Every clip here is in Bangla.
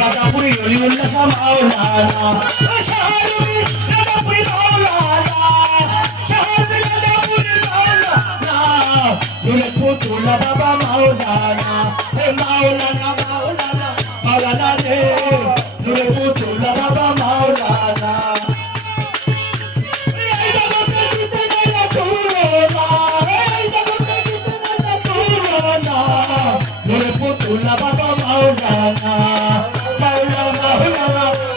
রাজাপুরি অলি উল্লাস মাওলানা শাহরুখি রাজাপুরি মাওলানা শাহরুখি রাজাপুরি মাওলানা দুলে পুতুলা বাবা মাওলানা হে মাওলানা মাওলানা রে দুলে পুতুলা বাবা মাওলানা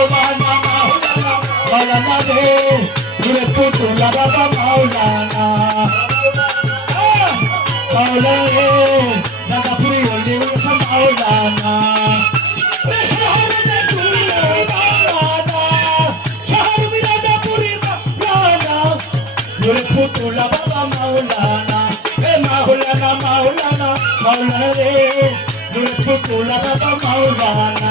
বাবা মাও বাবা মাও মাওলানা রে মেরে পুতুলা বাবা মাওলানা মাওলানা রে দাদা পুরি ওসা মাওলানা মাওলানা মাওলানা পুতুলা বাবা মাওলানা এ মাওলানা মাওলানা মাওলানা রে পুতুলা বাবা মাওলানা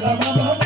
Baba, Baba.